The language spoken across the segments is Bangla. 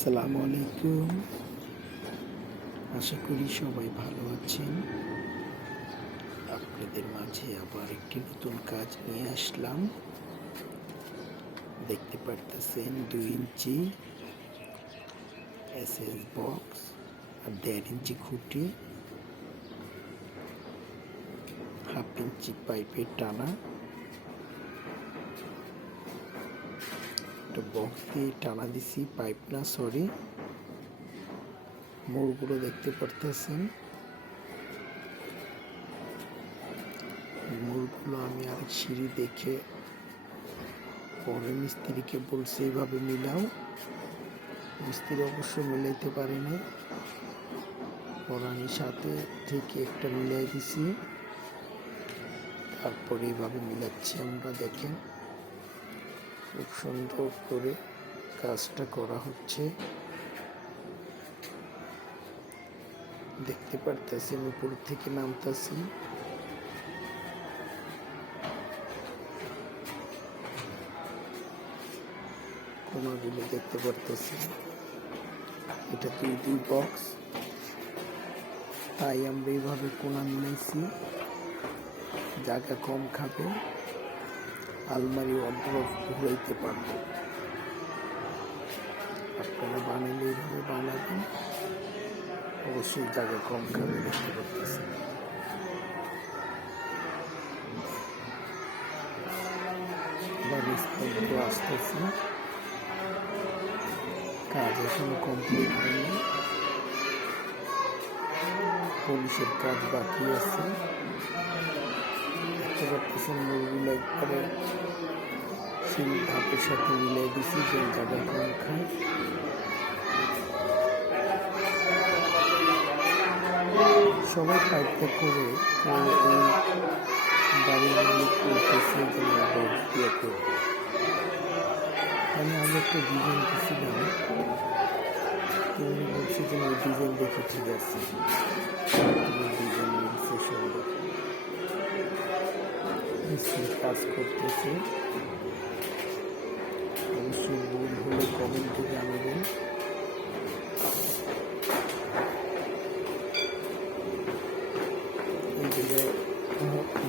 আসসালামু আলাইকুম। আশা করি সবাই ভালো আছেন। আপনাদের মাঝে আবার একটি নতুন কাজ নিয়ে আসলাম। দেখতে পারতেছেন দুই ইঞ্চি এস এস বক্স আর দেড় ইঞ্চি খুঁটি। হাফ ইঞ্চি পাইপের টানা। একটা বক্স দিয়ে টানা দিছি পাইপ না সরি মোড়গুলো দেখতে পারতেছেন। মোড়গুলো আমি আর সিঁড়ি দেখে পরে মিস্ত্রিকে বলছি, এইভাবে মিলাও। মিস্ত্রি অবশ্য মিলাইতে পারেনি। পরে আমি সাথে থেকে একটা মিলাই দিছি। তারপরে এইভাবে মিলাচ্ছি আমরা, দেখেন। খুব সুন্দর করে কাজটা করা হচ্ছে। দেখতে পারতেছি আমি উপর থেকে নামতাছি। কোনাগুলো দেখতে পারতেছি। এটা দুই দুই বক্স তাই আমরা এইভাবে কোনা মিলাইছি জায়গা কম খাবে। আলমারি অন্তর ঘুরাইতে পারব। আপনারা বানাইলে এইভাবে বানাবেন? অবশ্যই জায়গা কম খাবে দেখতে পারতেছেন আসতেছে। কাজ এখনও কমপ্লিট হয়নি। পুলিশের কাজ বাকি আছে। দেখতে মুরগুলো একবারে সেই ধাপের সাথে মিলাই দিছি যে জায়গা কম খায় সবাই পাইপটা করে এই বাড়ির আমি আমি একটা ডিজাইন দিয়েছিলাম তো উনি বলছে যে ডিজাইন দেখে ঠিক আছে? ডিজাইন সুন্দর মিস্ত্রি কাজ করতেছে। অবশ্যই ভুল হলে কমেন্টে জানাবেন।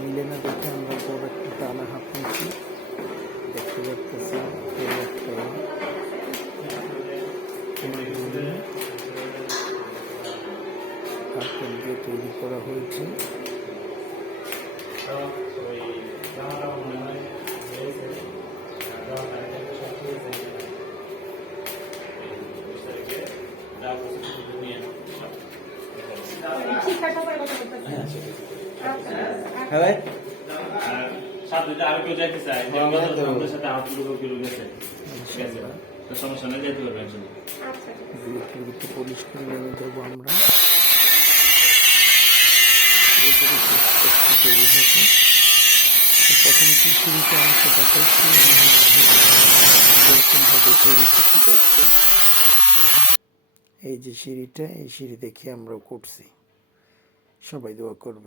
মিলে না দেখে আমরা বড় একটা টানা হাফ নিচ্ছি। দেখতে পাচ্তেছি এই হয়েছে হ্যাঁ আরও কেউ যাইতে আমরা গেছে সমস্যা নেই যেতে পারবেন করে নেমে আমরা। এরপরে প্রস্তুতি তৈরি হয়েছে প্রথম তৈরি করতে দেখছে এই যে সিঁড়িটা, এই সিঁড়ি দেখে আমরা করছি। সবাই দোয়া করবে